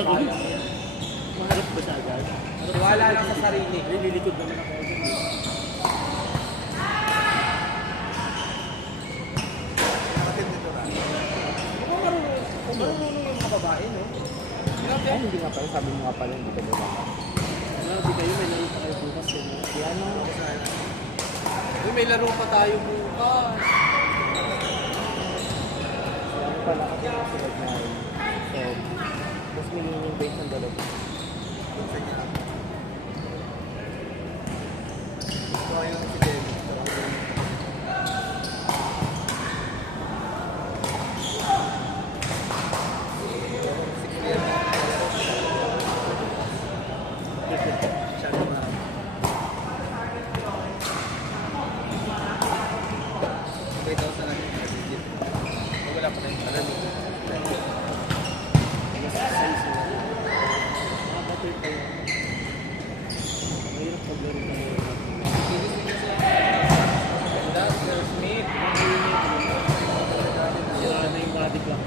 Maharap ba siya agad? Wala lang sa sarili. Ay, lilikod naman ako. Marunong yung mga babae, no? Ay, hindi nga pala. Sabi mo nga pala, hindi ka ba? Grabe kayo, may laro pa kayo bukas. Di ano? Uy, may laro pa tayo bukas. Ano pala kasi kasunod na rin. So, mas naging yung base ng dalawa. Sige lang. Ito yung si David. Wala pa rin. Alam mo. Mahirap paglaro na yun. Will Smith. Sira na yung body clock.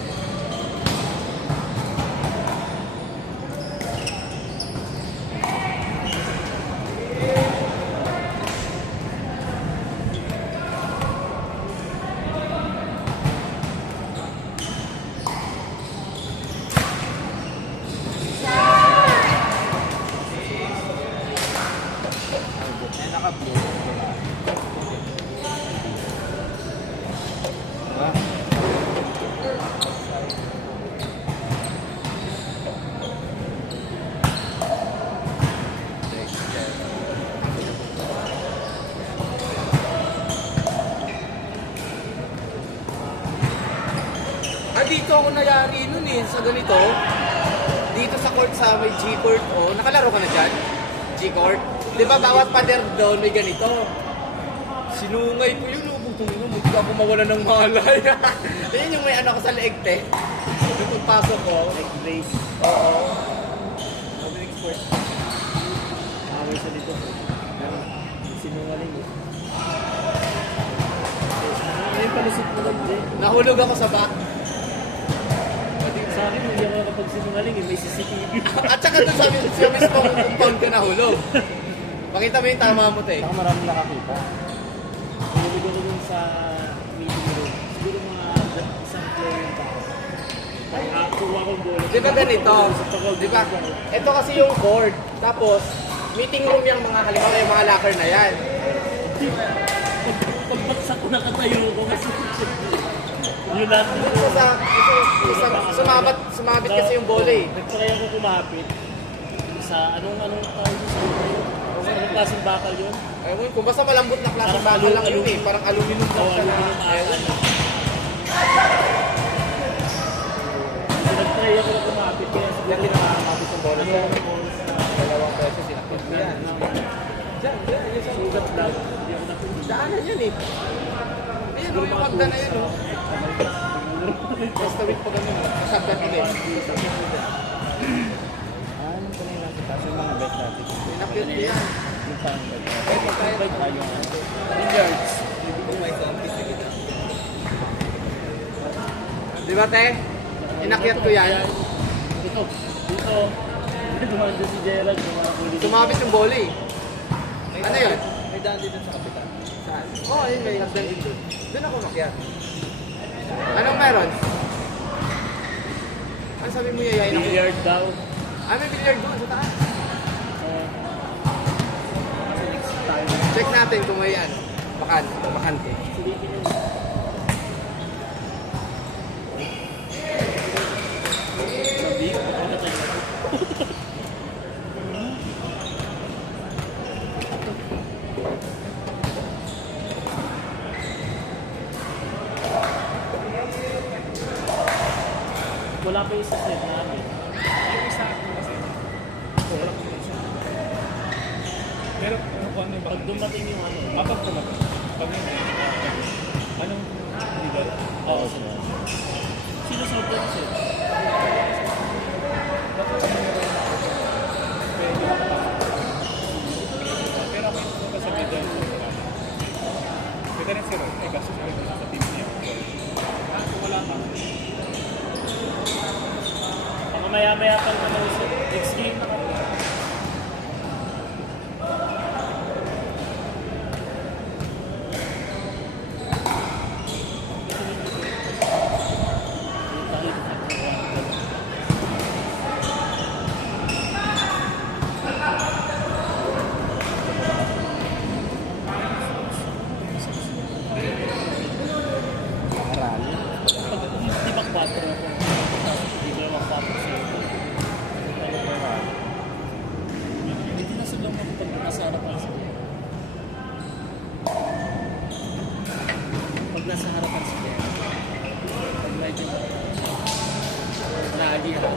Naka-blue. Dito ako nayari nun eh, sa ganito. Dito sa court sa may G-court, oh. Nakalaro ka na dyan? G-court? Di ba bawat pader doon may ganito? Sinungay ko yun, butong yun. Hindi ako mawala ng malay. Yan yung may ano ko sa leeg, te. Yung pagpasok ko. Like race. Oo. Mabiling sport. Away siya dito. Sinungaling eh. Ay, palusot mo lang, Jay. Nahulog ako sa back. Sa akin, hindi ako kapag sinungaling eh. May CCTV. At saka doon sa mismong compound ka nahulog. Pakita mo yung tama mo, te. Saka maraming nakakita. Nahulog ako dun sa meeting room. Siguro mga isang player pa. Kuha akong bola. Di ba ganito? Di ba? Ito kasi yung court. Tapos, meeting room yung mga halimbawa yung mga locker na yan. Pagbaksak ko nakatayo ko kasi yun lang. Sumabit kasi yung bola eh. Nagtry ako kumapit sa anong tawag sa anong klaseng bakal yun? Ayun, kung basta malambot na klase Parang bakal lang yun aluminum. eh. Parang aluminum lang Oo, siya na. aluminum Ayun. So, nagtry ako kumapit kaya Yan siguro pinakamapit yung bola siya. dalawang oras na Dalawang beses sinakit ko yan. Diyan, yan sa sugat lang. Hindi ako napunta. daanan yan eh. Ayun, yung hagdan na yun oh. Basta wait pa ganun oh. Sa hagdan ulit. Ano pa na yung nakita? Yung mga bet natin. Sinakit ko yan. Yung parang bet. Ito tayo. Yung Billiards. Di ba, te? Inakyat ko yan. Dito. Dumanda si Gerald. Sumabit yung bola eh. Ano yun? May daan dito sa kapitan. Saan? Oo, oh, yun may hagdan din doon. Doon ako makyat. Anong meron? Ano sabi mo yayain ako? Billiard daw. Ah, may billiard doon sa taas. Kasi next time. Check natin kung may ano. Bakante. Sulitin yun. Sabi, nakatayo na to. Wala pa yung sa set namin. Yung isa kasi, wala ko isa. Pero kung ano ba? Pag dumating yung ano, Kapag tumakas, pag hindi, anong legal? oo, sila. Sino sa hotel set? Dapat meron pwede makapasok. Pero ako yung kasabi doon sa Serrano. Pwede rin si Roy, ay kaso siya rin sa team niya. Kung wala ka, Pag may maya-maya pa naman sa next game na kami. Marami. Di ba 4 ako? Di ba naman 4 sa'yo? Ano ba ba? Hindi na sila ako pag nasa harapan sa pag nasa harapan sa pag medyo lagi ha.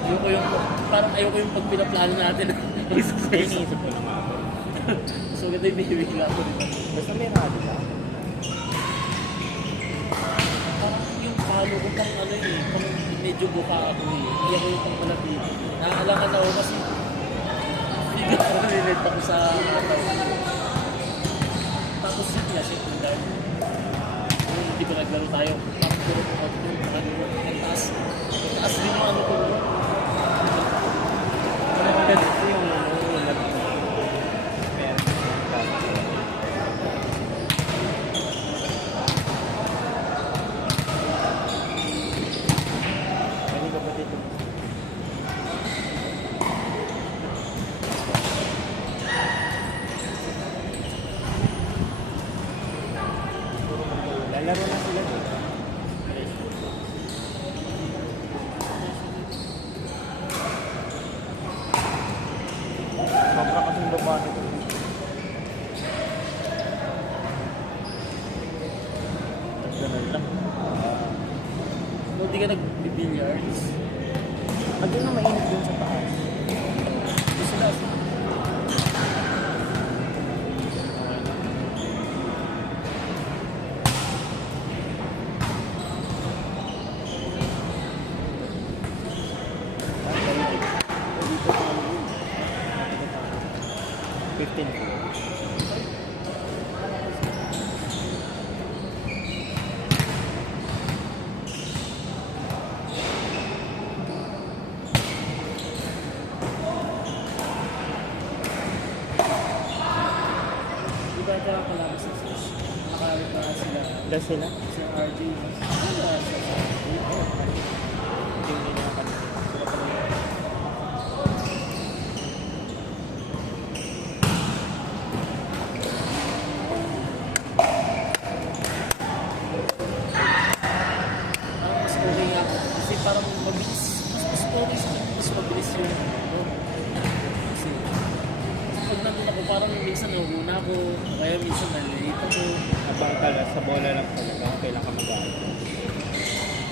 Ayoko yung, parang ayoko yung pag pinaplano natin. Iniisip ko na nga ako. So ganda yung bibigla ko rin. Basta may rally ka. Parang yung palo ko pang ano eh, pang medyo buka ako eh. Hindi ako yung pang malapit. Nakakalangan ako kasi hindi ako nalilate ako sa tapos yun nga, second guard. Hindi ko naglaro tayo. Parang puro ko out doon, ang taas. Ang taas din yung ano ko. Kasi yung lalaro na sila dito. Sobra kasing baba nito. Ganun lang. Hindi ka nag-billiards. Ano na mainit dun sa taas? Hindi sila. Dito sa ano yun? 15 floor. Di ba kaya pala sa sis? Nakalit na sila. Dahil sila? Si RJ. Ano siya? Tingin nila kami. Sila pala yun. Parang mas okay nga. Kasi parang mabilis. Mas okay sa akin. Mas mabilis yung ano. Kasi pag nandun ako parang minsan nauna ako. Kaya minsan nalilate ako. Abang tala, sa bola lang talaga. Kailan ka mag-aayos.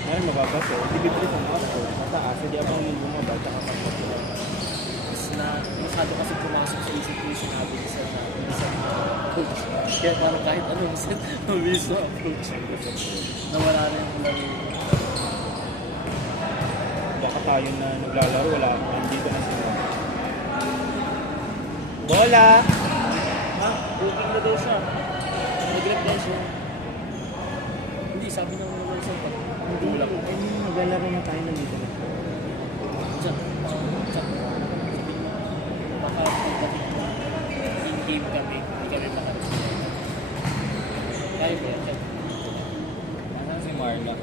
Ngayon mababa ko. Hindi bibili sa mga ko. Mataas. Hindi abang yung bumaba. Tsaka kapag Mas na masyado kasi pumasok sa isip ko yung sinabi ko sa isang coach. Kaya parang kahit ano, mabilis na approach. Nawala na yung laro. baka tayo na naglalaro. Wala. Nandito na sila. Bola! Ha? Booking na daw siya. Nag-reply siya. Hindi, sabi ng mga sa pag Hindi. Naglalaro na tayo nandito na. Diyan. Diyan. Baka pagdating mo, in-game kami, hindi kami makarating. Kaya ba yan? Diyan. Nasaan si Marla?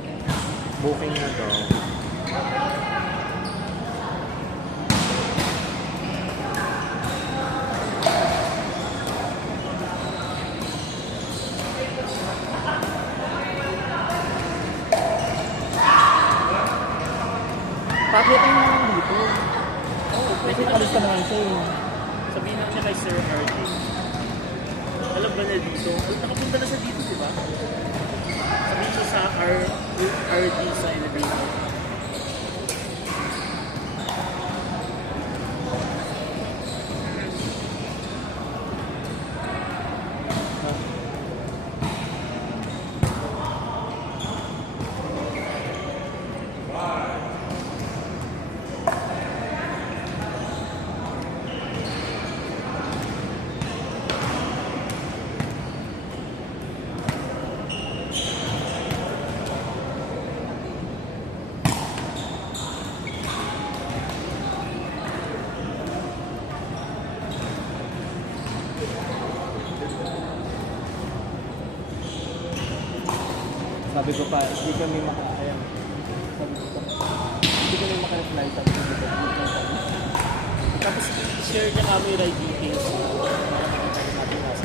Booking na to. Pakita tayo naman dito. Oo, Kasi pwede na. alis ka naman siya eh. Sabihin natin kay Sir RD. Alam ba na dito? Nakapunta na siya dito, di ba? Sabihin mo sa RD sa elevator. Sabi ko pa, hindi kami makakaya. Sabi ko pa, hindi kami makakaya. Sabi ko pa, Tapos share niya kami ride details para makita natin nasa